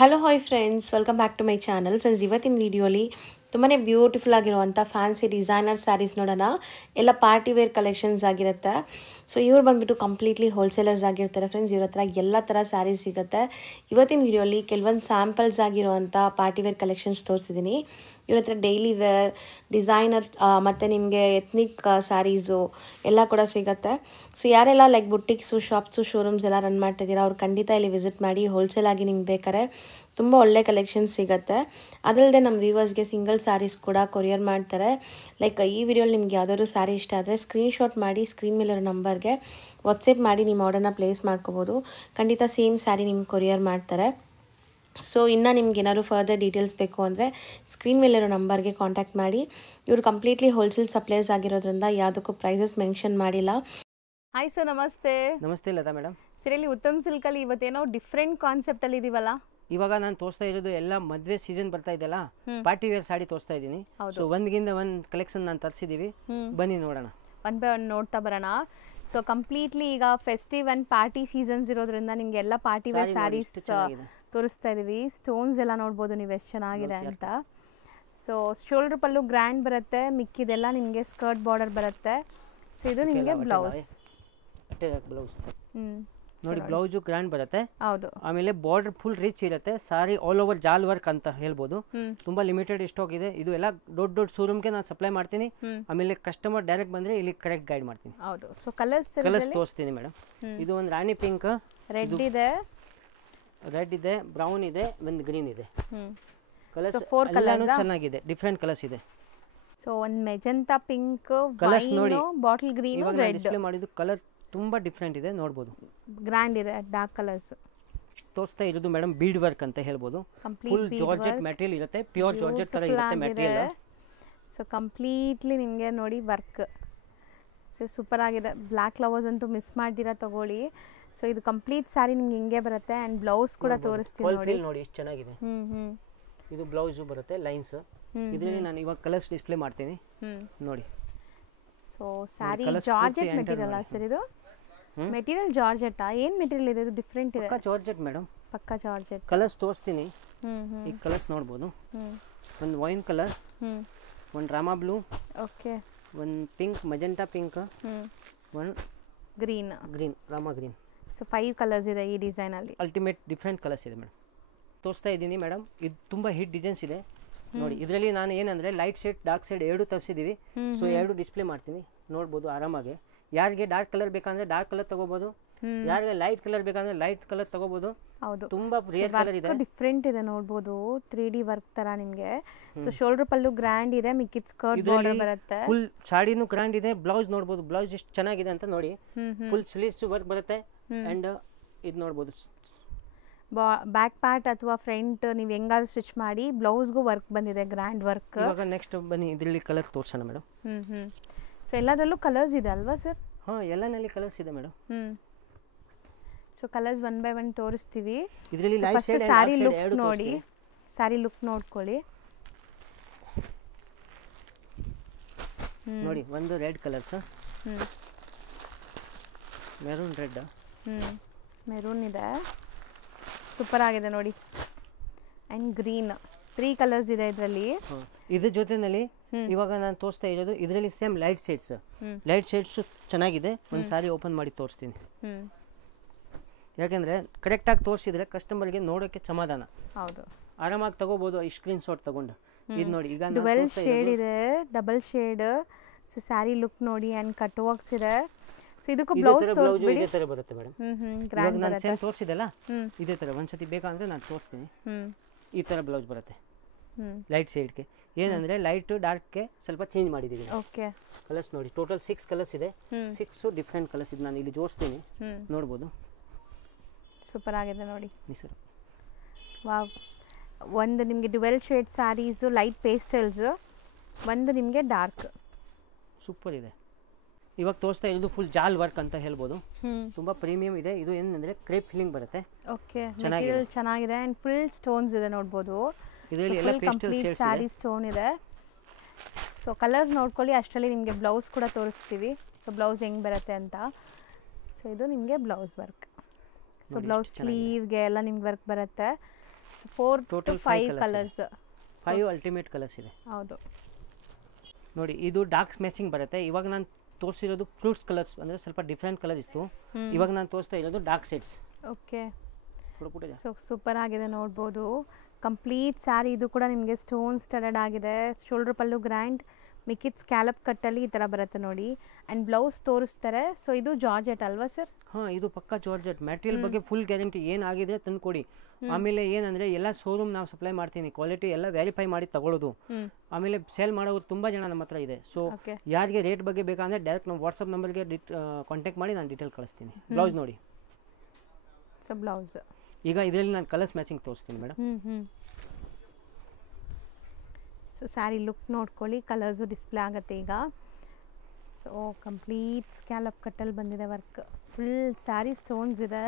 Hello hi friends, welcome back to my channel. Friends, ಇವತ್ತಿನ ವಿಡಿಯೋಲಿ ತುಂಬಾ ಬ್ಯೂಟಿಫುಲ್ ಆಗಿರುವಂಥ ಫ್ಯಾನ್ಸಿ ಡಿಸೈನರ್ ಸ್ಯಾರೀಸ್ ನೋಡೋಣ. ಎಲ್ಲ ಪಾರ್ಟಿ ವೇರ್ ಕಲೆಕ್ಷನ್ಸ್ ಆಗಿರುತ್ತೆ. ಸೊ ಇವ್ರು ಬಂದುಬಿಟ್ಟು ಕಂಪ್ಲೀಟ್ಲಿ ಹೋಲ್ಸೇಲರ್ಸ್ ಆಗಿರ್ತಾರೆ ಫ್ರೆಂಡ್ಸ್. ಇವ್ರ ಹತ್ರ ಎಲ್ಲ ಥರ ಸ್ಯಾರೀಸ್ ಸಿಗುತ್ತೆ. ಇವತ್ತಿನ ವಿಡಿಯೋಲಿ ಕೆಲವೊಂದು ಸ್ಯಾಂಪಲ್ಸ್ ಆಗಿರುವಂಥ ಪಾರ್ಟಿ ವೇರ್ ಕಲೆಕ್ಷನ್ಸ್ ತೋರಿಸಿದ್ದೀನಿ. ಇವ್ರ ಹತ್ರ ಡೈಲಿ ವೇರ್, ಡಿಸೈನರ್ ಮತ್ತು ನಿಮಗೆ ಎತ್ನಿಕ್ ಸ್ಯಾರೀಸು ಎಲ್ಲ ಕೂಡ ಸಿಗುತ್ತೆ. ಸೊ ಯಾರೆಲ್ಲ ಲೈಕ್ ಬುಟ್ಟಿಕ್ಸು, ಶಾಪ್ಸು, ಶೋರೂಮ್ಸ್ ಎಲ್ಲ ರನ್ ಮಾಡ್ತಿದ್ದೀರಾ ಅವ್ರು ಖಂಡಿತ ಇಲ್ಲಿ ವಿಸಿಟ್ ಮಾಡಿ. ಹೋಲ್ಸೇಲ್ ಆಗಿ ನಿಮ್ಗೆ ಬೇಕಾದ್ರೆ ತುಂಬ ಒಳ್ಳೆ ಕಲೆಕ್ಷನ್ಸ್ ಸಿಗುತ್ತೆ. ಅದಲ್ಲದೆ ನಮ್ಮ ವ್ಯೂವರ್ಸ್ಗೆ ಸಿಂಗಲ್ ಸ್ಯಾರೀಸ್ ಕೂಡ ಕೊರಿಯರ್ ಮಾಡ್ತಾರೆ. ಲೈಕ್ ಈ ವಿಡಿಯೋಲಿ ನಿಮ್ಗೆ ಯಾವ್ದಾದ್ರು ಸ್ಯಾರಿ ಇಷ್ಟ ಆದರೆ ಸ್ಕ್ರೀನ್ಶಾಟ್ ಮಾಡಿ ಸ್ಕ್ರೀನ್ ಮೇಲಿರೋ ನಂಬರ್ಗೆ ವಾಟ್ಸಪ್ ಮಾಡಿ ನಿಮ್ಮ ಆರ್ಡರ್ನ ಪ್ಲೇಸ್ ಮಾಡ್ಕೋಬೋದು. ಖಂಡಿತ ಸೇಮ್ ಸ್ಯಾರಿ ನಿಮ್ಗೆ ಕೊರಿಯರ್ ಮಾಡ್ತಾರೆ. ಸೊ ಇನ್ನು ನಿಮ್ಗೆ ಏನಾದ್ರು ಫರ್ದರ್ ಡೀಟೇಲ್ಸ್ ಬೇಕು ಅಂದರೆ ಸ್ಕ್ರೀನ್ ಮೇಲಿರೋ ನಂಬರ್ಗೆ ಕಾಂಟ್ಯಾಕ್ಟ್ ಮಾಡಿ. ಇವರು ಕಂಪ್ಲೀಟ್ಲಿ ಹೋಲ್ಸೇಲ್ ಸಪ್ಲೈಯರ್ಸ್ ಆಗಿರೋದ್ರಿಂದ ಯಾವುದಕ್ಕೂ ಪ್ರೈಸಸ್ ಮೆನ್ಷನ್ ಮಾಡಿಲ್ಲ. ಹಾಯ್ ಸರ್, ನಮಸ್ತೆ. ನಮಸ್ತೆ ಲತಾ ಮೇಡಮ್. ಸರಿಯಲ್ಲಿ ಉತ್ತಮ್ ಸಿಲ್ಕಲ್ಲಿ ಇವತ್ತೇನೋ ಡಿಫ್ರೆಂಟ್ ಕಾನ್ಸೆಪ್ಟಲ್ಲಿ ಇದೀವಲ್ಲ. ಇವಾಗ ನಾನು ತೋರಿಸ್ತಾ ಇರೋದು ಎಲ್ಲ ಮದುವೆ ಸೀಸನ್ ಬರ್ತಾ ಇದೆಯಲ್ಲ, ಪಾರ್ಟಿ ವೇರ್ ಸಾಡಿ ತೋರಿಸ್ತಾ ಇದ್ದೀನಿ. ಸೊ ಒಂದ್ಗಿಂತ ಒಂದು ಕಲೆಕ್ಷನ್ ನಾನು ತರಿಸಿದ್ದೀವಿ, ಬನ್ನಿ ನೋಡೋಣ. ಒನ್ ಬೈ ಒನ್ ನೋಡ್ತಾ ಬರೋಣ. ಸೊ ಕಂಪ್ಲೀಟ್ಲಿ ಈಗ ಫೆಸ್ಟಿವ್ ಆ್ಯಂಡ್ ಪಾರ್ಟಿ ಸೀಸನ್ಸ್ ಇರೋದ್ರಿಂದ ನಿಮ್ಗೆ ಎಲ್ಲ ಪಾರ್ಟಿ ವೇರ್ ಸ್ಯಾರೀಸ್ ತೋರಿಸ್ತಾ ಇದೀವಿ. ಸ್ಟೋನ್ಸ್ ಎಲ್ಲ ನೋಡ್ಬೋದು ನೀವು ಎಷ್ಟು ಚೆನ್ನಾಗಿದೆ ಅಂತ. ಸೊ ಶೋಲ್ಡರ್ ಪಲ್ಲು ಗ್ರ್ಯಾಂಡ್ ಬರುತ್ತೆ, ಮಿಕ್ಕಿದೆಲ್ಲ ನಿಮಗೆ ಸ್ಕರ್ಟ್ ಬಾರ್ಡರ್ ಬರುತ್ತೆ. ಸೊ ಇದು ನಿಮಗೆ ಬ್ಲೌಸ್. ನೋಡಿ, ಬ್ಲೌಸು ಗ್ರ್ಯಾಂಡ್ ಬರುತ್ತೆ. ಹೌದು. ಆಮೇಲೆ ಬಾರ್ಡರ್ ಫುಲ್ ರಿಚ್ ಇರುತ್ತೆ. ಸಾರಿ ಆಲ್ ಓವರ್ ಜಾಲ್ ವರ್ಕ್ ಅಂತ ಹೇಳ್ಬೋದು. ತುಂಬಾ ಲಿಮಿಟೆಡ್ ಸ್ಟಾಕ್ ಇದೆ. ಇದು ಎಲ್ಲ ದೊಡ್ಡ ದೊಡ್ಡ ಶೋರೂಮ್ಗೆ ನಾನು ಸಪ್ಲೈ ಮಾಡ್ತೀನಿ. ಆಮೇಲೆ ಕಸ್ಟಮರ್ ಡೈರೆಕ್ಟ್ ಬಂದ್ರೆ ಇಲ್ಲಿ ಕರೆಕ್ಟ್ ಗೈಡ್ ಮಾಡ್ತೀನಿ. ಹೌದು. ಸೊ ಕಲರ್ಸ್ ತೋರಿಸ್ತೀನಿ ಮೇಡಮ್. ಇದು ಒಂದು ರಾಣಿ ಪಿಂಕ್, ರೆಡ್ ಇದೆ, ಬ್ರೌನ್ ಇದೆ, ಒಂದು ಗ್ರೀನ್ ಇದೆ. ಕಲರ್ಸ್ ಚೆನ್ನಾಗಿದೆ, ಡಿಫ್ರೆಂಟ್ ಕಲರ್ಸ್ ಇದೆ. ಸೊ ಒಂದು ಮೆಜೆಂಟಾ ಪಿಂಕ್, ಕಲರ್ಸ್ ನೋಡಿ, ಬಾಟಲ್ ಗ್ರೀನ್, ರೆಡ್ ಡಿಸ್ಪ್ಲೇ ಮಾಡಿದ್ದು ಕಲರ್ ತುಂಬಾ ಡಿಫ್ರೆಂಟ್ ಇದೆ, ನೋಡಬಹುದು. ಗ್ರ್ಯಾಂಡ್ ಇದೆ, ಡಾರ್ಕ್ ಕಲರ್ಸ್ ತೋರಿಸ್ತಾ ಇರೋದು ಮೇಡಮ್ ಬೀಡ್ ವರ್ಕ್ ಅಂತ ಹೇಳ್ಬೋದು. ಫುಲ್ ಜಾರ್ಜೆಟ್ ಮೆಟೀರಿಯಲ್ ಇರುತ್ತೆ, ಪ್ಯೂರ್ ಜಾರ್ಜೆಟ್ ತರ ಇರುತ್ತೆ ಮೆಟೀರಿಯಲ್. ಸೊ ಕಂಪ್ಲೀಟ್ಲಿ ನಿಮಗೆ ನೋಡಿ ವರ್ಕ್. ಸೊ ಸೂಪರ್ ಆಗಿದೆ. ಬ್ಲ್ಯಾಕ್ ಫ್ಲವರ್ಸ್ ಅಂತೂ ಮಿಸ್ ಮಾಡ್ದಿರಾ ತಗೊಳ್ಳಿ. ಸೊ ಇದು ಕಂಪ್ಲೀಟ್ ಸ್ಯಾರಿ ನಿಮ್ಗೆ ಹಿಂಗೆ ಬರುತ್ತೆ. ಅಂಡ್ ಬ್ಲೌಸ್ ಕೂಡ ತೋರಿಸ್ತೀನಿ ನೋಡಿ ಎಷ್ಟು ಚೆನ್ನಾಗಿದೆ. ಇದು ಬ್ಲೌಸ್ ಬರುತ್ತೆ ಲೈನ್ಸ್. ಇದರಲ್ಲಿ ನಾನು ಇವಾಗ ಕಲರ್ಸ್ ಡಿಸ್ಪ್ಲೇ ಮಾಡ್ತೀನಿ, ನೋಡಿ. So sari georgette material sir ಇದು. ಮೆಟೀರಿಯಲ್ ಜಾರ್ಜೆಟ್ ಏನು ಮೆಟೀರಿಯಲ್ ಇದೆ? ಇದು ಡಿಫ್ರೆಂಟ್ ಇದೆ. ಪಕ್ಕಾ ಜಾರ್ಜೆಟ್ ಮೇಡಮ್, ಪಕ್ಕಾ ಜಾರ್ಜೆಟ್. ಕಲರ್ಸ್ ತೋರಿಸ್ತೀನಿ. ಈ ಕಲರ್ಸ್ ನೋಡ್ಬೋದು. ಒಂದು ವೈನ್ ಕಲರ್, ಒಂದು ರಾಮಾ ಬ್ಲೂ, ಓಕೆ, ಒಂದು ಪಿಂಕ್, ಮಜೆಂಟಾ ಪಿಂಕ್, ಒಂದು green, Rama green. So 5 colours ಇದೆ ಈ ಡಿಸೈನ್ ಅಲ್ಲಿ. ಅಲ್ಟಿಮೇಟ್ ಡಿಫ್ರೆಂಟ್ ಕಲರ್ಸ್ ಇದೆ ಮೇಡಮ್. ತೋರಿಸ್ತಾ ಇದ್ದೀನಿ ಮೇಡಮ್. ಇದು ತುಂಬಾ ಹಿಟ್ ಡಿಸೈನ್ಸ್ ಇದೆ ನೋಡಿ. ಇದರಲ್ಲಿ ನಾನು ಏನಂದ್ರೆ ಲೈಟ್ ಶೇಡ್, ಡಾರ್ಕ್ ಶೇಡ್ ಎರಡು ತರಿಸಿದೀವಿ. ಸೊ ಎರಡು ಡಿಸ್ಪ್ಲೇ ಮಾಡ್ತೀನಿ, ನೋಡ್ಬೋದು ಆರಾಮಾಗಿ. ಯಾರಿಗೆ ಡಾರ್ಕ್ ಕಲರ್ ಬೇಕಂದ್ರೆ ಡಾರ್ಕ್ ಕಲರ್ ತಗೋಬಹುದು, ಯಾರಿಗೆ ಲೈಟ್ ಕಲರ್ ಬೇಕಂದ್ರೆ ಲೈಟ್ ಕಲರ್ ತಗೋಬಹುದು. ಹೌದು, ತುಂಬಾ ರೇರ್ ಕಲರ್ ಇದೆ, ಡಿಫ್ರೆಂಟ್ ಇದೆ, ನೋಡಬಹುದು. 3D ವರ್ಕ್ ತರ ನಿಮಗೆ. ಸೊ ಶೋಲ್ಡರ್ ಪಲ್ಲು ಗ್ರ್ಯಾಂಡ್ ಇದೆ, ಮಿಕ್ಕಿದ್ ಸ್ಕರ್ಟ್ ಬಾರ್ಡರ್ ಬರುತ್ತೆ. ಫುಲ್ ಸಾಡಿನೂ ಗ್ರ್ಯಾಂಡ್ ಇದೆ. ಬ್ಲೌಸ್ ನೋಡಬಹುದು, ಬ್ಲೌಸ್ ಎಷ್ಟು ಚೆನ್ನಾಗಿದೆ ಅಂತ ನೋಡಿ. ಫುಲ್ ಸ್ಲೀವ್ಸ್ ವರ್ಕ್ ಬರುತ್ತೆ. ಅಂಡ್ ಇದು ನೋಡಬಹುದು, ಬ್ಯಾಕ್ ಪಾರ್ಟ್ ಅಥವಾ ಫ್ರಂಟ್ ನೀವು ಹೆಂಗಾದ್ರೂ ಸ್ಟಿಚ್ ಮಾಡಿ. ಬ್ಲೌಸ್ಗೂ ವರ್ಕ್ ಬಂದಿದೆ, ಗ್ರ್ಯಾಂಡ್ ವರ್ಕ್. ಇವಾಗ ನೆಕ್ಸ್ಟ್ ಬನ್ನಿ ಇದರಲ್ಲಿ ಕಲರ್ ತೋರಿಸೋಣ ಮೇಡಮ್. ಸೊ ಎಲ್ಲದರಲ್ಲೂ ಕಲರ್ಸ್ ಇದೆ ಅಲ್ವಾ ಸರ್? ಎಲ್ಲನಲ್ಲಿ ಕಲರ್ಸ್ ಇದೆ madam. So colours one by one ತೋರಿಸ್ತೀವಿ. ಇದರಲ್ಲಿ ಲೈಟ್ ಶೇಡ್ ಸ್ಯಾರಿ ಲುಕ್ ನೋಡಿ, ಸ್ಯಾರಿ ಲುಕ್ ನೋಡ್ಕೊಳ್ಳಿ. ನೋಡಿ, ಒಂದು red colours, maroon red, maroon ಇದೆ, ಸೂಪರ್ ಆಗಿದೆ ನೋಡಿ. ಅಂಡ್ ಗ್ರೀನ್, 3 ಕಲರ್ಸ್ ಇದೆ ಇದರಲ್ಲಿ. ಇದ್ರ ಜೊತೆನಲ್ಲಿ ಇವಾಗ ನಾನು ತೋರಿಸ್ತಾ ಇರೋದು ಇದರಲ್ಲಿ ಸೇಮ್ ಲೈಟ್ ಶೇಡ್ಸ್ ಚೆನ್ನಾಗಿದೆ. ಒಂದು ಸಾರಿ ಓಪನ್ ಮಾಡಿ ತೋರಿಸ್ತೀನಿ. ಯಾಕಂದ್ರೆ ಕರೆಕ್ಟ್ ಆಗಿ ತೋರಿಸಿದ್ರೆ ಕಸ್ಟಮರ್ಗೆ ನೋಡೋಕೆ ಸಮಾಧಾನ. ಹೌದು, ಆರಾಮಾಗಿ ತಗೋಬಹುದು ಈ ಸ್ಕ್ರೀನ್ ಶಾಟ್ ತಗೊಂಡು. ಇದು ನೋಡಿ, ಈಗ ಡ್ಯುಯಲ್ ಶೇಡ್ ಇದೆ, double shade. So sari look ನೋಡಿ. ಅಂಡ್ ಕಟ್ ವರ್ಕ್ಸ್ ಇದೆ. ಸೊ ಇದಕ್ಕೆ ಬ್ಲೌಸ್ ತೋರಿಸ್ಬಿಡಿ. ಇದೇ ತರ ಬರುತ್ತೆ ಮೇಡಮ್. ಇವಾಗ ನಾನು ಸೇಮ್ ತೋರಿಸಿದೆಲ್ಲ ಇದೇ ತರ. ಒಂದ್ಸತಿ ಬೇಕಂದ್ರೆ ನಾನು ತೋರಿಸ್ತೀನಿ. ಈ ತರ ಬ್ಲೌಸ್ ಬರುತ್ತೆ ಲೈಟ್ ಶೇಡ್ಗೆ. ಏನಂದ್ರೆ ಲೈಟ್ ಡಾರ್ಕ್ಗೆ ಸ್ವಲ್ಪ ಚೇಂಜ್ ಮಾಡಿದ್ದೀವಿ. ಓಕೆ, ಕಲರ್ಸ್ ನೋಡಿ, ಟೋಟಲ್ 6 ಕಲರ್ಸ್ ಇದೆ. 6 ಡಿಫ್ರೆಂಟ್ ಕಲರ್ಸ್ ಇದೆ. ನಾನು ಇಲ್ಲಿ ಜೋಡಿಸ್ತೀನಿ, ನೋಡ್ಬೋದು. ಸೂಪರ್ ಆಗಿದೆ ನೋಡಿ. ವಾವ್. ಒಂದು ನಿಮಗೆ dual shade saris, light pastels, ಒಂದು ನಿಮಗೆ ಡಾರ್ಕ್. ಸೂಪರ್ ಇದೆ. ಇವಾಗ ತೋರಿಸ್ತಾ ಇರೋದು ಫುಲ್ ಜಾಲ್ ವರ್ಕ್ ಅಂತ ಹೇಳ್ಬೋದು. ತುಂಬಾ ಪ್ರೀಮಿಯಂ ಇದೆ. ಇದು ಏನಂದ್ರೆ ಕ್ರೇಪ್ ಫಿಲ್ಲಿಂಗ್ ಬರುತ್ತೆ. ಓಕೆ, ಮೆಟೀರಿಯಲ್ ಚೆನ್ನಾಗಿದೆ. ಅಂಡ್ ಫುಲ್ ಸ್ಟೋನ್ಸ್ ಇದೆ, ನೋಡ್ಬೋದು. ಇದರಲ್ಲಿ ಎಲ್ಲ ಪೇಸ್ಟಲ್ ಶೇಡ್ಸ್ ಸ್ಯಾರಿ ಸ್ಟೋನ್ ಇದೆ. ಸೊ ಕಲರ್ಸ್ ನೋಡ್ಕೊಳ್ಳಿ. ಅಷ್ಟರಲ್ಲಿ ನಿಮಗೆ ಬ್ಲೌಸ್ ಕೂಡ ತೋರಿಸ್ತೀವಿ. ಸೊ ಬ್ಲೌಸ್ ಹೆಂಗೆ ಬರುತ್ತೆ ಅಂತ. ಸೊ ಇದು ನಿಮಗೆ ಬ್ಲೌಸ್ ವರ್ಕ್. ಸೊ ಬ್ಲೌಸ್ ಸ್ಲೀವ್ಗೆ ಎಲ್ಲ ನಿಮ್ಗೆ ವರ್ಕ್ ಬರುತ್ತೆ. 4 to Total 5 5 colours. 5 ultimate colours ಇದೆ. ಹೌದು ನೋಡಿ ಇದು ಡಾರ್ಕ್ ಮ್ಯಾಚಿಂಗ್ ಬರುತ್ತೆ. ಇವಾಗ ನಾನು ತೋರಿಸಿರೋದು ಫ್ರೂಟ್ಸ್ ಕಲರ್ಸ್ ಅಂದರೆ ಸ್ವಲ್ಪ ಡಿಫ್ರೆಂಟ್ ಕಲರ್ ಇತ್ತು. ಇವಾಗ ನಾನು ತೋರಿಸ್ತಾ ಇರೋದು dark shades. Okay so super ಆಗಿದೆ ನೋಡ್ಬೋದು. ಕಂಪ್ಲೀಟ್ ಸ್ಯಾರಿ ಇದು ಕೂಡ ನಿಮಗೆ ಸ್ಟೋನ್ ಸ್ಟಡೆಡ್ ಆಗಿದೆ. ಶೋಲ್ಡರ್ ಪಲ್ಲು ಗ್ರ್ಯಾಂಡ್, ಮಿಕ್ಕಿದ ಸ್ಕ್ಯಾಲಪ್ ಕಟ್ಟಲ್ಲಿ ಈ ಥರ ಬರುತ್ತೆ ನೋಡಿ. ಆ್ಯಂಡ್ ಬ್ಲೌಸ್ ತೋರಿಸ್ತಾರೆ. ಸೊ ಇದು ಜಾರ್ಜೆಟ್ ಅಲ್ವಾ ಸರ್? ಹಾಂ, ಇದು ಪಕ್ಕಾ ಜಾರ್ಜೆಟ್. ಮೆಟೀರಿಯಲ್ ಬಗ್ಗೆ ಫುಲ್ ಗ್ಯಾರಂಟಿ. ಏನಾಗಿದೆ ತಂದು ಕೊಡಿ. ಆಮೇಲೆ ಏನಂದರೆ ಎಲ್ಲ ಶೋರೂಮ್ ನಾವು ಸಪ್ಲೈ ಮಾಡ್ತೀನಿ, ಕ್ವಾಲಿಟಿ ಎಲ್ಲ ವೆರಿಫೈ ಮಾಡಿ ತಗೊಳ್ಳೋದು. ಆಮೇಲೆ ಸೇಲ್ ಮಾಡೋರು ತುಂಬ ಜನ ನಮ್ಮ ಹತ್ರ ಇದೆ. ಸೊ ಯಾರಿಗೆ ರೇಟ್ ಬಗ್ಗೆ ಬೇಕಂದರೆ ಡೈರೆಕ್ಟ್ ನಾವು ವಾಟ್ಸಪ್ ನಂಬರ್ಗೆ ಕಾಂಟ್ಯಾಕ್ಟ್ ಮಾಡಿ ನಾನು ಡೀಟೇಲ್ ಕಳಿಸ್ತೀನಿ. ಬ್ಲೌಸ್ ನೋಡಿ. ಸೊ ಬ್ಲೌಸ್ ಈಗ ಇದರಲ್ಲಿ ನಾನು ಕಲರ್ಸ್ ಮ್ಯಾಚಿಂಗ್ ತೋರಿಸ್ತೀನಿ ಮೇಡಮ್. ಸೊ ಸ್ಯಾರಿ ಲುಕ್ ನೋಡ್ಕೊಳ್ಳಿ, ಕಲರ್ಸು ಡಿಸ್ಪ್ಲೇ ಆಗುತ್ತೆ ಈಗ. ಸೊ ಕಂಪ್ಲೀಟ್ ಸ್ಕ್ಯಾಲಪ್ ಕಟ್ಟಲ್ಲಿ ಬಂದಿದೆ ವರ್ಕ್. ಫುಲ್ ಸ್ಯಾರಿ ಸ್ಟೋನ್ಸ್ ಇದೆ.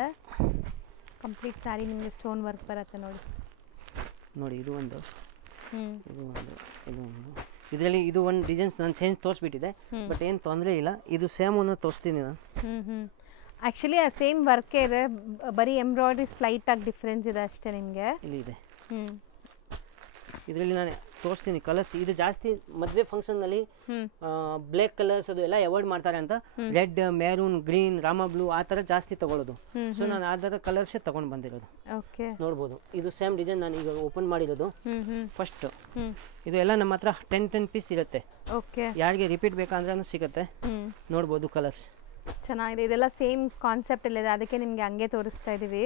ಕಂಪ್ಲೀಟ್ ಸ್ಯಾರಿ ನಿಮಗೆ ಸ್ಟೋನ್ ವರ್ಕ್ ಬರುತ್ತೆ ನೋಡಿ. ನೋಡಿ ಇದು ಒಂದು, ಇದು ಒಂದು, ಇದು ಒಂದು. ಇದರಲ್ಲಿ ಇದು ಒಂದು ಡಿಸೈನ್ಸ್ ನಾನು ಚೇಂಜ್ ತೋರಿಸ್ಬಿಟ್ಟಿದೆ, ಬಟ್ ಏನು ತೊಂದರೆ ಇಲ್ಲ. ಇದು ಸೇಮ್ ಒಂದು ತೋರಿಸ್ತೀನಿ ನಾನು. ಆ್ಯಕ್ಚುಲಿ ಸೇಮ್ ವರ್ಕೇ ಇದೆ, ಬರೀ ಎಂಬ್ರಾಯ್ಡ್ರಿ ಸ್ಲೈಟಾಗಿ ಡಿಫ್ರೆನ್ಸ್ ಇದೆ ಅಷ್ಟೇ ನಿಮಗೆ. ಇಲ್ಲಿ ಇದೆ. ಇದರಲ್ಲಿ ನಾನು ತೋರಿಸ್ತೀನಿ ಕಲರ್ಸ್. ಇದು ಜಾಸ್ತಿ ಮದುವೆ ಫಂಕ್ಷನ್ನಲ್ಲಿ ಬ್ಲ್ಯಾಕ್ ಕಲರ್ಸ್ ಅದು ಎಲ್ಲ ಅವಾಯ್ಡ್ ಮಾಡ್ತಾರೆ ಅಂತ red, maroon, green, Rama blue ಆ ಥರ ಜಾಸ್ತಿ ತಗೊಳ್ಳೋದು. ಸೊ ನಾನು ಆ ಥರ ಕಲರ್ಸೇ ತಗೊಂಡು ಬಂದಿರೋದು. ನೋಡ್ಬೋದು ಇದು ಸೇಮ್ ಡಿಸೈನ್ ನಾನು ಈಗ ಓಪನ್ ಮಾಡಿರೋದು ಫಸ್ಟ್. ಇದು ಎಲ್ಲ ನಮ್ಮ ಹತ್ರ 10 ಪೀಸ್ ಇರುತ್ತೆ. ಯಾರಿಗೆ ರಿಪೀಟ್ ಬೇಕಂದ್ರೂ ಸಿಗುತ್ತೆ. ನೋಡ್ಬೋದು ಕಲರ್ಸ್ ಚೆನ್ನಾಗಿದೆ. ಇದೆಲ್ಲ ಸೇಮ್ ಕಾನ್ಸೆಪ್ಟ್ ಇದೆ, ಅದಕ್ಕೆ ನಿಮಗೆ ಹಂಗೆ ತೋರಿಸ್ತಾ ಇದ್ದೀವಿ.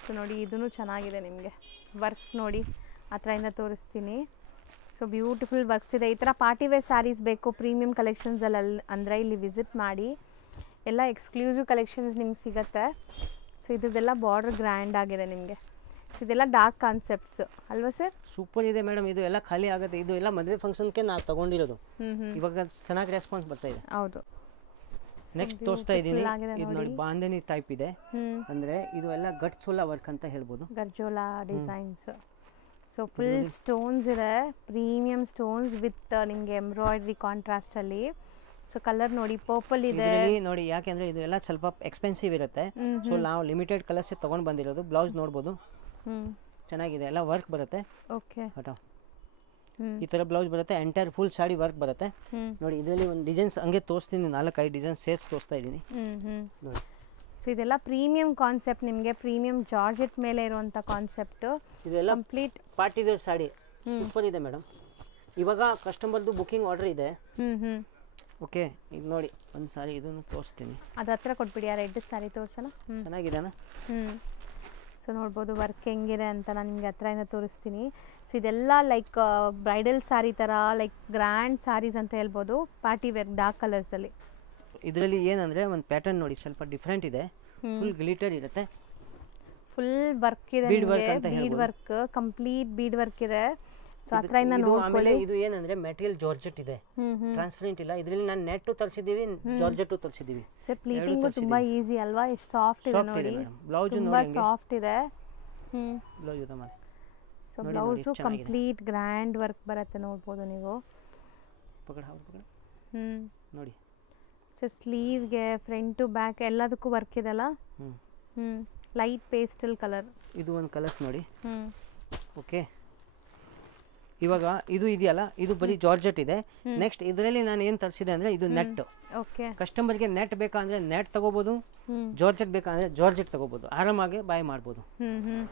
ಸೊ ನೋಡಿ ಇದೂ ಚೆನ್ನಾಗಿದೆ. ನಿಮಗೆ ವರ್ಕ್ ನೋಡಿ ಆ ಥರದಿಂದ ತೋರಿಸ್ತೀನಿ. ಸೊ ಬ್ಯೂಟಿಫುಲ್ ವರ್ಕ್ಸ್ ಇದೆ. ಈ ಥರ ಪಾರ್ಟಿ ವೇರ್ ಸ್ಯಾರೀಸ್ ಬೇಕು ಪ್ರೀಮಿಯಂ ಕಲೆಕ್ಷನ್ಸಲ್ಲಿ ಅಂದರೆ ಇಲ್ಲಿ ವಿಸಿಟ್ ಮಾಡಿ. ಎಲ್ಲ ಎಕ್ಸ್ಕ್ಲೂಸಿವ್ ಕಲೆಕ್ಷನ್ಸ್ ನಿಮ್ಗೆ ಸಿಗುತ್ತೆ. ಸೊ ಇದೆಲ್ಲ ಬಾರ್ಡರ್ ಗ್ರ್ಯಾಂಡ್ ಆಗಿದೆ ನಿಮಗೆ. ಸೊ ಇದೆಲ್ಲ ಡಾರ್ಕ್ ಕಾನ್ಸೆಪ್ಟ್ಸ್ ಅಲ್ವಾ ಸರ್? ಸೂಪರ್ ಇದೆ ಮೇಡಮ್. ಇದು ಎಲ್ಲ ಖಾಲಿ ಆಗುತ್ತೆ. ಇದು ಎಲ್ಲ ಮದುವೆ ಫಂಕ್ಷನ್ಗೆ ನಾವು ತಗೊಂಡಿರೋದು. ಇವಾಗ ಚೆನ್ನಾಗಿ ರೆಸ್ಪಾನ್ಸ್ ಬರ್ತಾ ಇದೆ. ಹೌದು. ನೆಕ್ಸ್ಟ್ ತೋರಿಸ್ತಾ ಇದ್ದೀನಿ. ಇದು ನೋಡಿ ಬಾಂಧನಿ ಟೈಪ್ ಇದೆ. ಅಂದರೆ ಇದು ಎಲ್ಲ ಗಟ್ಸೋಲಾ ವರ್ಕ್ ಅಂತ ಹೇಳ್ಬೋದು. ಗರ್ಜೋಲಾ ಡಿಸೈನ್ಸ್. ಸೊ ಫುಲ್ ಸ್ಟೋನ್ಸ್ ಇದೆ, ಪ್ರೀಮಿಯಂ ಸ್ಟೋನ್ಸ್ ವಿತ್ ನಿಮಗೆ ಎಂಬ್ರಾಯ್ಡ್ರಿ ಕಾಂಟ್ರಾಸ್ಟಲ್ಲಿ. ಸೊ ಕಲರ್ ನೋಡಿ ಪರ್ಪಲ್ ಇದೆ ನೋಡಿ. ಯಾಕೆಂದರೆ ಇದು ಎಲ್ಲ ಸ್ವಲ್ಪ ಎಕ್ಸ್ಪೆನ್ಸಿವ್ ಇರುತ್ತೆ. ಸೊ ನಾವು ಲಿಮಿಟೆಡ್ ಕಲರ್ಸ್ ತೊಗೊಂಡು ಬಂದಿರೋದು. ಬ್ಲೌಸ್ ನೋಡ್ಬೋದು ಚೆನ್ನಾಗಿದೆ, ಎಲ್ಲ ವರ್ಕ್ ಬರುತ್ತೆ. ಓಕೆ ಹಟೋ ಈ ಥರ ಬ್ಲೌಸ್ ಬರುತ್ತೆ. ಎಂಟೈರ್ ಫುಲ್ ಸಾಡಿ ವರ್ಕ್ ಬರುತ್ತೆ ನೋಡಿ. ಇದರಲ್ಲಿ ಒಂದು ಡಿಸೈನ್ಸ್ ಹಂಗೆ ತೋರಿಸ್ತೀನಿ, 4-5 ಡಿಸೈನ್ಸ್ ಸೇರ್ಸ್ ತೋರಿಸ್ತಾ ಇದ್ದೀನಿ ನೋಡಿ. ಸೊ ಇದೆಲ್ಲ ಪ್ರೀಮಿಯಂ ಕಾನ್ಸೆಪ್ಟ್, ನಿಮಗೆ ಪ್ರೀಮಿಯಂ ಜಾರ್ಜೆಟ್ ಮೇಲೆ ಇರುವಂಥ ಕಾನ್ಸೆಪ್ಟ್. ಇದೆಲ್ಲ ಕಂಪ್ಲೀಟ್ ಪಾರ್ಟಿ ವೇರ್ ಸಾಡಿ. ಸೂಪರ್ ಇದೆ ಮೇಡಮ್. ಇವಾಗ ಕಸ್ಟಮರ್ದು ಬುಕಿಂಗ್ ಆರ್ಡರ್ ಇದೆ. ಓಕೆ ಇದು ನೋಡಿ ಒಂದು ಸಾರಿ ಇದನ್ನು ತೋರಿಸ್ತೀನಿ. ಅದು ಹತ್ರ ಕೊಟ್ಬಿಡಿ. ರೆಡ್ ಸ್ಯಾರಿ ತೋರಿಸೋಣ. ಚೆನ್ನಾಗಿದೆನಾ? ಸೊ ನೋಡ್ಬೋದು ವರ್ಕ್ ಹೆಂಗಿದೆ ಅಂತ ನಾನು ನಿಮಗೆ ಹತ್ರದಿಂದ ತೋರಿಸ್ತೀನಿ. ಸೊ ಇದೆಲ್ಲ ಲೈಕ್ ಬ್ರೈಡಲ್ ಸ್ಯಾರಿ ಥರ, ಲೈಕ್ ಗ್ರ್ಯಾಂಡ್ ಸ್ಯಾರೀಸ್ ಅಂತ ಹೇಳ್ಬೋದು. ಪಾರ್ಟಿ ವೇರ್ ಡಾರ್ಕ್ ಕಲರ್ಸಲ್ಲಿ. ಇದರಲ್ಲಿ ಏನಂದರೆ ಒಂದು ಪ್ಯಾಟರ್ನ್ ನೋಡಿ ಸ್ವಲ್ಪ ಡಿಫ್ರೆಂಟ್ ಇದೆ. ಫುಲ್ ಗ್ಲಿಟರ್ ಇರುತ್ತೆ. ಫುಲ್ ವರ್ಕ್ ಇದೆ, bead work, complete bead work ಇದೆ. ಸೊ ಹತ್ರದಿಂದ ನೋಡ್ಕೊಳ್ಳಿ. ಇದು ಏನಂದ್ರೆ ಮೆಟೀರಿಯಲ್ ಜಾರ್ಜೆಟ್ ಇದೆ, ಟ್ರಾನ್ಸ್ಪರೆಂಟ್ ಇಲ್ಲ. ಇದರಲ್ಲಿ ನಾನು ನೆಟ್ ತರಿಸಿದೀವಿ, ಜಾರ್ಜೆಟ್ ತರಿಸಿದೀವಿ. ಸರ್ ಪ್ಲೀಟಿಂಗ್ ತುಂಬಾ ಈಜಿ ಅಲ್ವಾ? ಎಷ್ಟು ಸಾಫ್ಟ್ ಇದೆ ನೋಡಿ. ಬ್ಲೌಸ್ ತುಂಬಾ ಸಾಫ್ಟ್ ಇದೆ. ಬ್ಲೌಸ್ ಇದೆ ಮಾಡಿ. So blouse complete grand work ಬರುತ್ತೆ, ನೋಡಬಹುದು ನೀವು. ನೋಡಿ. ಸೊ ಸ್ಲೀವ್ಗೆ ಫ್ರಂಟ್ ಟು ಬ್ಯಾಕ್ ಎಲ್ಲದಕ್ಕೂ ವರ್ಕ್ ಇದೆಲ್ಲ. Light pastel colour. ಇದು ಒಂದು ಕಲರ್ಸ್ ನೋಡಿ. ಓಕೆ ಇವಾಗ ಇದು ಇದೆಯಲ್ಲ, ಇದು ಬರೀ ಜಾರ್ಜೆಟ್ ಇದೆ. ನೆಕ್ಸ್ಟ್ ಇದರಲ್ಲಿ ನಾನು ಏನು ತರಿಸಿದೆ ಅಂದರೆ ಇದು ನೆಟ್. ಓಕೆ ಕಸ್ಟಮರ್ಗೆ ನೆಟ್ ಬೇಕಂದ್ರೆ ನೆಟ್ ತಗೋಬೋದು, ಜಾರ್ಜೆಟ್ ಬೇಕಂದ್ರೆ ಜಾರ್ಜೆಟ್ ತಗೋಬೋದು, ಆರಾಮಾಗಿ ಬಾಯ್ ಮಾಡ್ಬೋದು.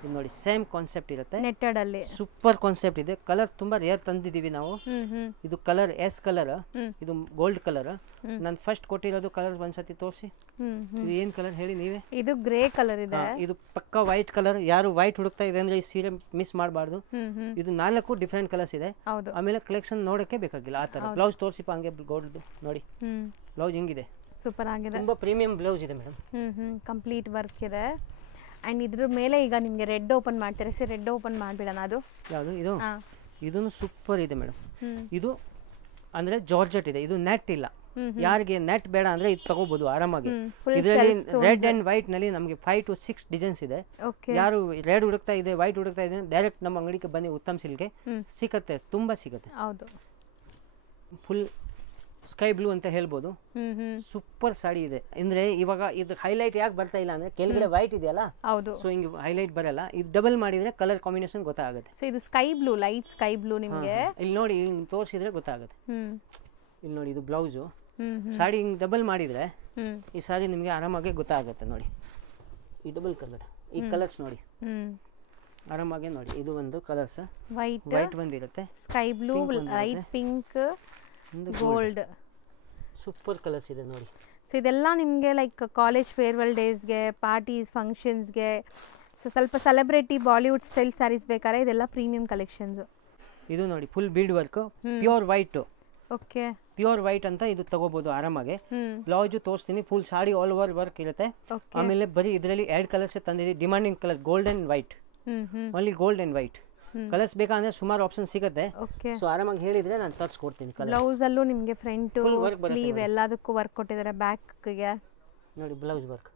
ಇದು ನೋಡಿ ಸೇಮ್ ಕಾನ್ಸೆಪ್ಟ್ ಇರುತ್ತೆ. ನೆಟ್ಟೆಡ್ ಅಲ್ಲಿ ಸೂಪರ್ ಕಾನ್ಸೆಪ್ಟ್ ಇದೆ. ಕಲರ್ ತುಂಬಾ ರೇರ್ ತಂದಿದ್ದೀವಿ ನಾವು. ಇದು ಕಲರ್ ಎಸ್ ಕಲರ್, ಇದು ಗೋಲ್ಡ್ ಕಲರ್. ನಾನು ಫಸ್ಟ್ ಕೊಟ್ಟಿರೋದು ಕಲರ್ ಒಂದ್ಸತಿ ತೋರಿಸಿ. ಇದು ಏನ್ ಕಲರ್ ಹೇಳಿ ನೀವೇ? ಇದು ಗ್ರೇ ಕಲರ್ ಇದೆ. ಇದು ಪಕ್ಕಾ ವೈಟ್ ಕಲರ್. ಯಾರು ವೈಟ್ ಹುಡುಕ್ತಾ ಇದೆ ಅಂದ್ರೆ ಈ ಸೀರೆ ಮಿಸ್ ಮಾಡಬಾರ್ದು. ಇದು 4 ಡಿಫ್ರೆಂಟ್ ಕಲರ್ಸ್ ಇದೆ. ಆಮೇಲೆ ಕಲೆಕ್ಷನ್ ನೋಡಕ್ಕೆ ಬೇಕಾಗಿಲ್ಲ ಆ ತರ. ಬ್ಲೌಸ್ ತೋರಿಸಿಪ್ಪ ಹಂಗೆ ಗೋಲ್ಡ್ ನೋಡಿ. ಬ್ಲೌಸ್ ಹಿಂಗಿದೆ, ಸೂಪರ್ ಆಗಿದೆ. ತುಂಬಾ ಪ್ರೀಮಿಯಂ ಬ್ಲೌಸ್ ಇದೆ ಮೇಡಮ್. ಕಂಪ್ಲೀಟ್ ವರ್ಕ್ ಇದೆ. ಅಂಡ್ ಇದ್ರ ಮೇಲೆ ಈಗ ನಿಮಗೆ ರೆಡ್ ಓಪನ್ ಮಾಡ್ತಾರೆ. ಸರ್ ರೆಡ್ ಓಪನ್ ಮಾಡ್ಬಿಡೋಣ. ಅದು ಯಾವುದು? ಇದು ಇದನ್ನು ಸೂಪರ್ ಇದೆ ಮೇಡಮ್. ಇದು ಅಂದ್ರೆ ಜಾರ್ಜೆಟ್ ಇದೆ, ಇದು ನೆಟ್ ಇಲ್ಲ. ಯಾರಿಗೆ ನೆಟ್ ಬೇಡ ಅಂದ್ರೆ ಇದು ತಗೋಬಹುದು ಆರಾಮಾಗಿ. ಇದರಲ್ಲಿ ರೆಡ್ ಅಂಡ್ ವೈಟ್ ನಲ್ಲಿ ನಮಗೆ 5 to 6 ಡಿಸೈನ್ಸ್ ಇದೆ. ಯಾರು ರೆಡ್ ಹುಡುಕ್ತಾ ಇದೆ, ವೈಟ್ ಹುಡುಕ್ತಾ ಇದೆ, ಡೈರೆಕ್ಟ್ ನಮ್ಮ ಅಂಗಡಿಗೆ ಬನ್ನಿ. ಉತ್ತಮ್ ಸಿಲ್ಕ್ಗೆ ಸಿಗುತ್ತೆ, ತುಂಬಾ ಸಿಗುತ್ತೆ. ಹೌದು. ಫುಲ್ ಸ್ಕೈ ಬ್ಲೂ ಅಂತ ಹೇಳ್ಬೋದು. ಸೂಪರ್ ಸಾಡಿ ಇದೆ. ಅಂದ್ರೆ ಇವಾಗ ಇದು ಹೈಲೈಟ್ ಯಾಕೆ ಬರ್ತಾ ಇಲ್ಲ ಅಂದ್ರೆ ಕೆಳಗಡೆ ವೈಟ್ ಇದೆಯಲ್ಲ, ಹೌದು. ಸೊ ಹಿಂಗೆ ಹೈಲೈಟ್ ಬರಲ್ಲ. ಇದು ಡಬಲ್ ಮಾಡಿದ್ರೆ ಕಲರ್ ಕಾಂಬಿನೇಷನ್ ಗೊತ್ತಾಗುತ್ತೆ. ಸೊ ಇದು sky blue, light sky blue ನಿಮಗೆ ಇಲ್ಲಿ ನೋಡಿ, ಹಿಂಗ್ ತೋರಿಸಿದ್ರೆ ಗೊತ್ತಾಗುತ್ತೆ. ಇಲ್ಲಿ ನೋಡಿ, ಇದು ಬ್ಲೌಸು. ಸಾಡಿ ಹಿಂಗ್ ಡಬಲ್ ಮಾಡಿದ್ರೆ ಈ ಸಾಡಿ ನಿಮಗೆ ಆರಾಮಾಗಿ ಗೊತ್ತಾಗುತ್ತೆ. ನೋಡಿ ಈ ಡಬಲ್ ಕಲರ್, ಈ ಕಲರ್ಸ್ ನೋಡಿ ಆರಾಮಾಗಿ ನೋಡಿ. ಇದು ಒಂದು ಕಲರ್ಸ್ ವೈಟ್ ಬಂದಿರುತ್ತೆ, sky blue, light pink, gold. Super colours ಇದೆ ನೋಡಿ. ಸೊ ಇದೆಲ್ಲ ನಿಮಗೆ ಲೈಕ್ ಕಾಲೇಜ್ ಫೇರ್ವೆಲ್ ಡೇಸ್ಗೆ, ಪಾರ್ಟೀಸ್, ಫಂಕ್ಷನ್ಸ್ಗೆ, ಸೊ ಸ್ವಲ್ಪ ಸೆಲೆಬ್ರಿಟಿ ಬಾಲಿವುಡ್ ಸ್ಟೈಲ್ ಸ್ಯಾರೀಸ್ ಬೇಕಾದ್ರೆ ಇದೆಲ್ಲ ಪ್ರೀಮಿಯಂ ಕಲೆಕ್ಷನ್ಸ್. ಇದು ನೋಡಿ full bead work, pure white. Okay, pure white ಅಂತ ಇದು ತಗೋಬಹುದು ಆರಾಮಾಗಿ. ಬ್ಲೌಸ್ ತೋರಿಸ್ತೀನಿ, full sari all over work ಇರುತ್ತೆ. ಆಮೇಲೆ ಬರೀ ಇದರಲ್ಲಿ 2 ಕಲರ್ಸ್ ತಂದಿದ್ದೀವಿ, demanding colour gold and white. Only gold and white colours ಬೇಕಂದ್ರೆ ಸುಮಾರು ಆಪ್ಷನ್ ಸಿಗುತ್ತೆ. ಸೊ ಆರಾಮಾಗಿ ಹೇಳಿದ್ರೆ ನಾನು ತರಿಸ್ಕೊಡ್ತೀನಿ. ಬ್ಲೌಸ್ ಅಲ್ಲೂ ನಿಮಗೆ ಫ್ರಂಟ್ ಸ್ಲೀವ್ ಎಲ್ಲದಕ್ಕೂ ವರ್ಕ್ ಕೊಟ್ಟಿದ್ದಾರೆ. ಬ್ಯಾಕ್ಗೆ ನೋಡಿ ಬ್ಲೌಸ್ ವರ್ಕ್,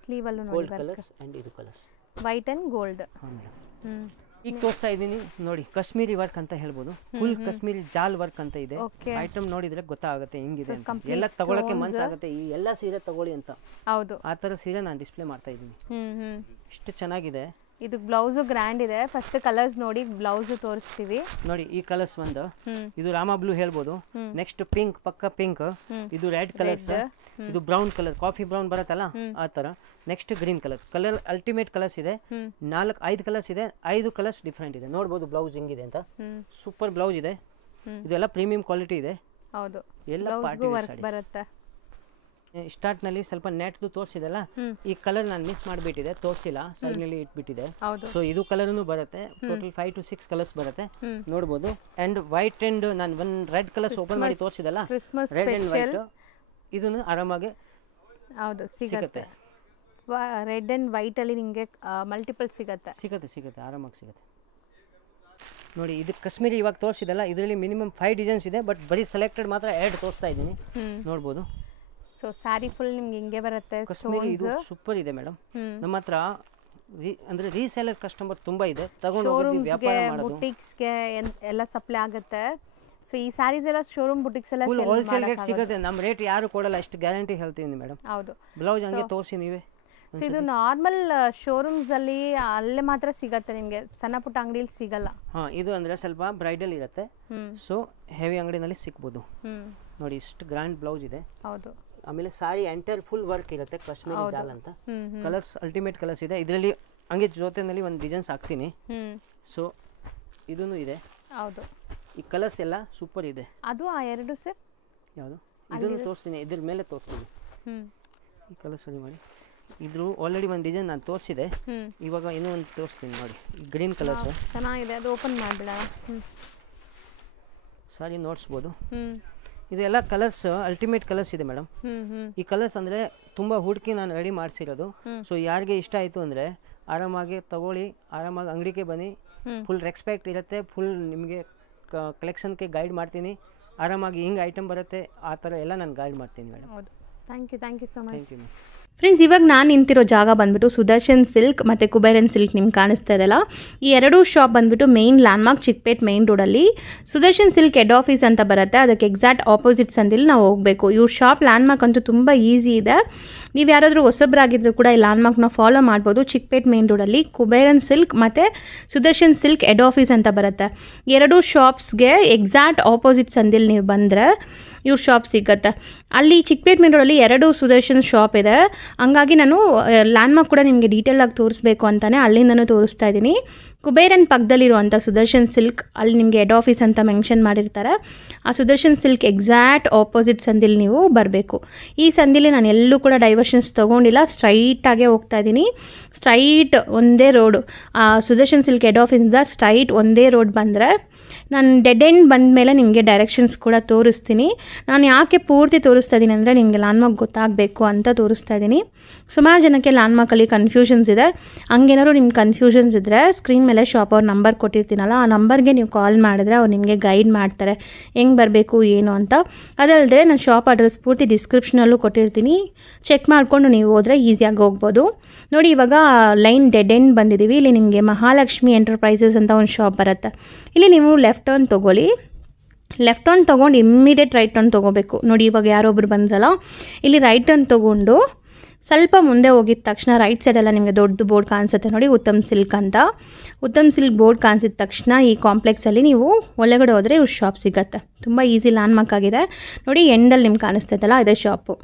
ಸ್ಲೀವ್ ಅಲ್ಲೂ ಗೋಲ್ಡ್ ಕಲರ್ಸ್ ಅಂಡ್ ಇದು ಕಲರ್ಸ್ ವೈಟ್ ಅಂಡ್ ಗೋಲ್ಡ್. ಈಗ ತೋರಿಸ್ತಾ ಇದ್ದೀನಿ ನೋಡಿ, ಕಾಶ್ಮೀರಿ ವರ್ಕ್ ಅಂತ ಹೇಳ್ಬೋದು. ಫುಲ್ ಕಾಶ್ಮೀರಿ ಜಾಲ್ ವರ್ಕ್ ಅಂತ ಇದೆ. ಐಟಮ್ ನೋಡಿದ್ರೆ ಗೊತ್ತಾಗುತ್ತೆ ಹೆಂಗಿದೆ ಅಂತ. ಎಲ್ಲ ತಗೊಳಕ್ಕೆ ಮನ್ಸಾಗುತ್ತೆ, ಈ ಎಲ್ಲ ಸೀರೆ ತಗೊಳ್ಳಿ ಅಂತ. ಹೌದು, ಆ ತರ ಸೀರೆ ನಾನು ಡಿಸ್ಪ್ಲೇ ಮಾಡ್ತಾ ಇದ್ದೀನಿ. ಇಷ್ಟು ಚೆನ್ನಾಗಿದೆ. ಇದು ಬ್ಲೌಸ್ ಗ್ರ್ಯಾಂಡ್ ಇದೆ. ಫಸ್ಟ್ ಕಲರ್ಸ್ ನೋಡಿ, ಬ್ಲೌಸ್ ತೋರಿಸ್ತೀವಿ ನೋಡಿ. ಈ ಕಲರ್ಸ್ ಒಂದು, ಇದು ರಾಮ ಬ್ಲೂ ಹೇಳ್ಬೋದು. ನೆಕ್ಸ್ಟ್ ಪಿಂಕ್, ಪಕ್ಕ ಪಿಂಕ್. ಇದು ರೆಡ್ ಕಲರ್ಸ್, ಇದು ಬ್ರೌನ್ ಕಲರ್, ಕಾಫಿ ಬ್ರೌನ್ ಬರುತ್ತಲ್ಲ ಆ ತರ. Next green colour. Colour ultimate colours ಇದೆ. 5 ಕಲರ್ಸ್ ಇದೆ. 5 ಕಲರ್ಸ್ ಡಿಫ್ರೆಂಟ್ ಇದೆ. ನೋಡ್ಬೋದು ಬ್ಲೌಸ್ ಹೆಂಗಿದೆ ಅಂತ. ಸೂಪರ್ ಬ್ಲೌಸ್ ಇದೆ. ಇದೆಲ್ಲ ಪ್ರೀಮಿಯಂ ಕ್ವಾಲಿಟಿ ಇದೆ. ಹೌದು, ಎಲ್ಲ ಪಾರ್ಟಿ ವರ್ಕ್ ಬರುತ್ತೆ. ಸ್ಟಾರ್ಟ್ ನಲ್ಲಿ ಸ್ವಲ್ಪ ನೆಟ್ ತೋರಿಸಿದಲ್ಲ, ಈ ಕಲರ್ ನಾನು ಮಿಸ್ ಮಾಡಿಬಿಟ್ಟಿದೆ, ತೋರಿಸಿಲ್ಲ, ಸೈಡ್ ನಲ್ಲಿ ಇಟ್ಬಿಟ್ಟಿದೆ. ಸೊ ಇದು ಕಲರ್ನು ಬರುತ್ತೆ. ಟೋಟಲ್ 5 to 6 ಕಲರ್ಸ್ ಬರುತ್ತೆ, ನೋಡಬಹುದು. ಅಂಡ್ ವೈಟ್ ಅಂಡ್ ನಾನು ಒಂದು ರೆಡ್ ಕಲರ್ಸ್ ಓಪನ್ ಮಾಡಿ ತೋರಿಸಿದಲ್ಲ, ರೆಡ್ ಅಂಡ್ ವೈಟ್, ಇದನ್ನು ಆರಾಮಾಗಿ ಹೌದು ಸಿಗುತ್ತೆ. ರೆಡ್ ಅಂಡ್ ವೈಟ್ ಅಲ್ಲಿ ನಿಮಗೆ ಮಲ್ಟಿಪಲ್ ಸಿಗುತ್ತೆ ಆರಾಮಾಗಿ ಸಿಗುತ್ತೆ. ನೋಡಿ ಇದು ಕಾಶ್ಮೀರಿ ಇವಾಗ ತೋರಿಸಿದಲ್ಲ, ಇದರಲ್ಲಿ ಮಿನಿಮಮ್ 5 ಡಿಸೈನ್ಸ್ ಇದೆ. ಬಟ್ ಬರೀ ಸೆಲೆಕ್ಟೆಡ್ ಮಾತ್ರ 2 ತೋರಿಸ್ತಾ ಇದ್ದೀನಿ, ನೋಡ್ಬೋದು. ಸೊ ಸ್ಯಾರಿ ಫುಲ್ ನಿಮ್ಗೆ ಹಿಂಗೆ ಬರುತ್ತೆ. ಕಾಶ್ಮೀರಿ ಇದು ಸೂಪರ್ ಇದೆ ಮೇಡಮ್. ನಮ್ಮ ಹತ್ರ ಅಂದ್ರೆ ರೀಸೇಲರ್ ಕಸ್ಟಮರ್ ತುಂಬಾ ಇದೆ, ತಗೊಂಡು ಹೋಗಿ ವ್ಯಾಪಾರ ಮಾಡೋದು, ಬುಟಿಕ್ಸ್ಗೆ ಎಲ್ಲ ಸಪ್ಲೈ ಆಗುತ್ತೆ. ಸೊ ಈ ಸ್ಯಾರೀಸ್ ಎಲ್ಲ ಶೋರೂಮ್ ಬುಟಿಕ್ಸ್ ಎಲ್ಲ ಫುಲ್ ಹೋಲ್ಸೇಲ್ ರೇಟ್ ಸಿಗುತ್ತೆ. ನಮ್ಮ ರೇಟ್ ಯಾರು ಕೊಡಲ್ಲ, ಅಷ್ಟು ಗ್ಯಾರಂಟಿ ಹೇಳ್ತೀನಿ ಮೇಡಮ್. ಹೌದು, ಬ್ಲೌಸ್ ಹಂಗೆ ತೋರಿಸಿ ನೀವೇ. ಸೊ ಇದು ನಾರ್ಮಲ್ ಶೋರೂಮ್ಸ್ ಅಲ್ಲಿ ಅಲ್ಲೇ ಮಾತ್ರ ಸಿಗುತ್ತೆ, ನಿಮಗೆ ಸಣ್ಣ ಪುಟ್ಟ ಅಂಗಡಿಯಲ್ಲಿ ಸಿಗಲ್ಲ. ಇದು ಅಂದ್ರೆ ಸ್ವಲ್ಪ ಬ್ರೈಡಲ್ ಇರುತ್ತೆ, ಸೊ ಹೆವಿ ಅಂಗಡಿನಲ್ಲಿ ಸಿಗ್ಬೋದು. ನೋಡಿ ಇಷ್ಟು ಗ್ರ್ಯಾಂಡ್ ಬ್ಲೌಸ್ ಇದೆ. ಹೌದು, ಆಮೇಲೆ ಸಾರಿ ಎಂಟೈರ್ ಫುಲ್ ವರ್ಕ್ ಇರುತ್ತೆ, ಕಾಶ್ಮೀರಿ ಜಾಲ್ ಅಂತ. ಕಲರ್ಸ್ ಅಲ್ಟಿಮೇಟ್ ಕಲರ್ಸ್ ಇದೆ. ಇದರಲ್ಲಿ ಹಂಗೆ ಜೊತೆನಲ್ಲಿ ಒಂದು ಡಿಸೈನ್ಸ್ ಹಾಕ್ತೀನಿ. ಸೊ ಇದೂ ಇದೆ. ಹೌದು, ಈ ಕಲರ್ಸ್ ಎಲ್ಲ ಸೂಪರ್ ಇದೆ. ಅದು ಆ 2 ಸರ್ ಯಾವುದು ಇದನ್ನು ತೋರಿಸ್ತೀನಿ, ಇದ್ರ ಮೇಲೆ ತೋರಿಸ್ತೀನಿ. ಈ ಕಲರ್ಸ್ ಅಲ್ಲಿ ಮಾಡಿ, ಇದ್ರು ಆಲ್ರೆಡಿ ಒಂದು ಡಿಸೈನ್ ನಾನು ತೋರಿಸಿದೆ. ಇವಾಗ ಇನ್ನೂ ಒಂದು ತೋರಿಸ್ತೀನಿ ನೋಡಿ, ಗ್ರೀನ್ ಕಲರ್ಸ್ ಚೆನ್ನಾಗಿದೆ. ಅದು ಓಪನ್ ಮಾಡಿಬಿಡ, ಸಾರಿ ನೋಡಿಸ್ಬೋದು. ಇದೆಲ್ಲ ಕಲರ್ಸ್ ಅಲ್ಟಿಮೇಟ್ ಕಲರ್ಸ್ ಇದೆ ಮೇಡಮ್. ಈ ಕಲರ್ಸ್ ಅಂದರೆ ತುಂಬ ಹುಡುಕಿ ನಾನು ರೆಡಿ ಮಾಡಿಸಿರೋದು. ಸೊ ಯಾರಿಗೆ ಇಷ್ಟ ಆಯಿತು ಅಂದರೆ ಆರಾಮಾಗಿ ತಗೊಳ್ಳಿ, ಆರಾಮಾಗಿ ಅಂಗಡಿಗೆ ಬನ್ನಿ. ಫುಲ್ ರೆಸ್ಪೆಕ್ಟ್ ಇರುತ್ತೆ, ಫುಲ್ ನಿಮಗೆ ಕಲೆಕ್ಷನ್ಗೆ ಗೈಡ್ ಮಾಡ್ತೀನಿ. ಆರಾಮಾಗಿ ಹಿಂಗೆ ಐಟಮ್ ಬರುತ್ತೆ ಆ ಥರ ಎಲ್ಲ ನಾನು ಗೈಡ್ ಮಾಡ್ತೀನಿ ಮೇಡಮ್. ಹೌದು, thank you so much. Thank you ma'am. Friends, ಇವಾಗ ನಾನು ನಿಂತಿರೋ ಜಾಗ ಬಂದ್ಬಿಟ್ಟು ಸುದರ್ಶನ್ ಸಿಲ್ಕ್ ಮತ್ತು ಕುಬೇರನ್ ಸಿಲ್ಕ್ ನಿಮ್ಗೆ ಕಾಣಿಸ್ತಾ ಇದೆಯಲ್ಲ, ಈ 2 ಶಾಪ್ ಬಂದ್ಬಿಟ್ಟು ಮೇನ್ ಲ್ಯಾಂಡ್ಮಾರ್ಕ್ ಚಿಕ್ಕಪೇಟ್ ಮೇನ್ ರೋಡಲ್ಲಿ ಸುದರ್ಶನ್ ಸಿಲ್ಕ್ ಹೆಡ್ ಆಫೀಸ್ ಅಂತ ಬರುತ್ತೆ. ಅದಕ್ಕೆ ಎಕ್ಸಾಕ್ಟ್ ಆಪೋಸಿಟ್ ಸಂದಿಲ್ಲಿ ನಾವು ಹೋಗಬೇಕು. ಇವ್ರ ಶಾಪ್ ಲ್ಯಾಂಡ್ಮಾರ್ಕ್ ಅಂತೂ ತುಂಬ ಈಸಿ ಇದೆ. ನೀವು ಯಾರಾದರೂ ಹೊಸಬ್ರಾಗಿದ್ದರೂ ಕೂಡ ಈ ಲ್ಯಾಂಡ್ಮಾರ್ಕ್ನ ಫಾಲೋ ಮಾಡ್ಬೋದು. ಚಿಕ್ಕಪೇಟ್ ಮೇನ್ ರೋಡಲ್ಲಿ ಕುಬೇರನ್ ಸಿಲ್ಕ್ ಮತ್ತು ಸುದರ್ಶನ್ ಸಿಲ್ಕ್ ಹೆಡ್ ಆಫೀಸ್ ಅಂತ ಬರುತ್ತೆ. 2 ಶಾಪ್ಸ್ಗೆ ಎಕ್ಸಾಕ್ಟ್ ಆಪೋಸಿಟ್ ಸಂದಿಲ್ಲಿ ನೀವು ಬಂದರೆ ಇವ್ರ ಶಾಪ್ ಸಿಗುತ್ತೆ. ಅಲ್ಲಿ ಚಿಕ್ಕಪೇಟ್ ಮೇನ್ ರೋಡಲ್ಲಿ 2 ಸುದರ್ಶನ್ ಶಾಪ್ ಇದೆ. ಹಂಗಾಗಿ ನಾನು ಲ್ಯಾಂಡ್ಮಾರ್ಕ್ ಕೂಡ ನಿಮಗೆ ಡೀಟೇಲಾಗಿ ತೋರಿಸ್ಬೇಕು ಅಂತಲೇ ಅಲ್ಲಿಂದನೂ ತೋರಿಸ್ತಾ ಇದ್ದೀನಿ. ಕುಬೇರನ್ ಪಕ್ಕದಲ್ಲಿರುವಂಥ ಸುದರ್ಶನ್ ಸಿಲ್ಕ್, ಅಲ್ಲಿ ನಿಮಗೆ ಹೆಡ್ ಆಫೀಸ್ ಅಂತ ಮೆನ್ಷನ್ ಮಾಡಿರ್ತಾರೆ. ಆ ಸುದರ್ಶನ್ ಸಿಲ್ಕ್ ಎಕ್ಸಾಕ್ಟ್ ಆಪೋಸಿಟ್ ಸಂದಿಲ್ಲಿ ನೀವು ಬರಬೇಕು. ಈ ಸಂದಿಲಿ ನಾನು ಎಲ್ಲೂ ಕೂಡ ಡೈವರ್ಷನ್ಸ್ ತೊಗೊಂಡಿಲ್ಲ, ಸ್ಟ್ರೈಟಾಗೇ ಹೋಗ್ತಾ ಇದ್ದೀನಿ. ಸ್ಟ್ರೈಟ್ ಒಂದೇ ರೋಡು, ಆ ಸುದರ್ಶನ್ ಸಿಲ್ಕ್ ಹೆಡ್ ಆಫೀಸಿಂದ ಸ್ಟ್ರೈಟ್ ಒಂದೇ ರೋಡ್ ಬಂದರೆ ನಾನು ಡೆಡ್ ಎಂಡ್ ಬಂದ ಮೇಲೆ ನಿಮಗೆ ಡೈರೆಕ್ಷನ್ಸ್ ಕೂಡ ತೋರಿಸ್ತೀನಿ. ನಾನು ಯಾಕೆ ಪೂರ್ತಿ ತೋರಿಸ್ತಾ ಇದ್ದೀನಿ ಅಂದರೆ ನಿಮಗೆ ಲ್ಯಾಂಡ್ಮಾರ್ಕ್ ಗೊತ್ತಾಗಬೇಕು ಅಂತ ತೋರಿಸ್ತಾ ಇದ್ದೀನಿ. ಸುಮಾರು ಜನಕ್ಕೆ ಲ್ಯಾಂಡ್ಮಾರ್ಕಲ್ಲಿ ಕನ್ಫ್ಯೂಷನ್ಸ್ ಇದೆ. ಹಂಗೇನಾದ್ರು ನಿಮ್ಗೆ ಕನ್ಫ್ಯೂಷನ್ಸ್ ಇದ್ದರೆ ಸ್ಕ್ರೀನ್ ಮೇಲೆ ಶಾಪ್ ಅವ್ರ ನಂಬರ್ ಕೊಟ್ಟಿರ್ತೀನಲ್ಲ, ಆ ನಂಬರ್ಗೆ ನೀವು ಕಾಲ್ ಮಾಡಿದ್ರೆ ಅವ್ರು ನಿಮಗೆ ಗೈಡ್ ಮಾಡ್ತಾರೆ ಹೆಂಗೆ ಬರಬೇಕು ಏನು ಅಂತ. ಅದಲ್ಲದೆ ನಾನು ಶಾಪ್ ಅಡ್ರೆಸ್ ಪೂರ್ತಿ ಡಿಸ್ಕ್ರಿಪ್ಷನಲ್ಲೂ ಕೊಟ್ಟಿರ್ತೀನಿ, ಚೆಕ್ ಮಾಡಿಕೊಂಡು ನೀವು ಹೋದರೆ ಈಸಿಯಾಗಿ ಹೋಗ್ಬೋದು. ನೋಡಿ, ಇವಾಗ ಲೈನ್ ಡೆಡ್ ಎಂಡ್ ಬಂದಿದ್ದೀವಿ. ಇಲ್ಲಿ ನಿಮಗೆ ಮಹಾಲಕ್ಷ್ಮಿ ಎಂಟರ್ಪ್ರೈಸಸ್ ಅಂತ ಒಂದು ಶಾಪ್ ಬರುತ್ತೆ. ಇಲ್ಲಿ ನೀವು ಲೆಫ್ಟ್ ಟರ್ನ್ ತೊಗೊಳ್ಳಿ. ಲೆಫ್ಟ್ ಟರ್ನ್ ತೊಗೊಂಡು ಇಮ್ಮಿಡಿಯೇಟ್ ರೈಟ್ ಟರ್ನ್ ತೊಗೋಬೇಕು. ನೋಡಿ ಇವಾಗ ಯಾರೊಬ್ರು ಬಂದ್ರಲ್ಲ, ಇಲ್ಲಿ ರೈಟ್ ಟರ್ನ್ ತೊಗೊಂಡು ಸ್ವಲ್ಪ ಮುಂದೆ ಹೋಗಿದ ತಕ್ಷಣ ರೈಟ್ ಸೈಡೆಲ್ಲ ನಿಮಗೆ ದೊಡ್ಡ ಬೋರ್ಡ್ ಕಾಣಿಸುತ್ತೆ ನೋಡಿ, ಉತ್ತಮ್ ಸಿಲ್ಕ್ ಅಂತ. ಉತ್ತಮ್ ಸಿಲ್ಕ್ ಬೋರ್ಡ್ ಕಾಣಿಸಿದ ತಕ್ಷಣ ಈ ಕಾಂಪ್ಲೆಕ್ಸಲ್ಲಿ ನೀವು ಒಳಗಡೆ ಹೋದರೆ ಇವ್ರ ಶಾಪ್ ಸಿಗುತ್ತೆ. ತುಂಬ ಈಸಿ ಲ್ಯಾಂಡ್ಮಾರ್ಕ್ ಆಗಿದೆ ನೋಡಿ, ಎಂಡಲ್ಲಿ ನಿಮ್ಗೆ ಕಾಣಿಸ್ತೈತಲ್ಲ ಇದೇ ಶಾಪು.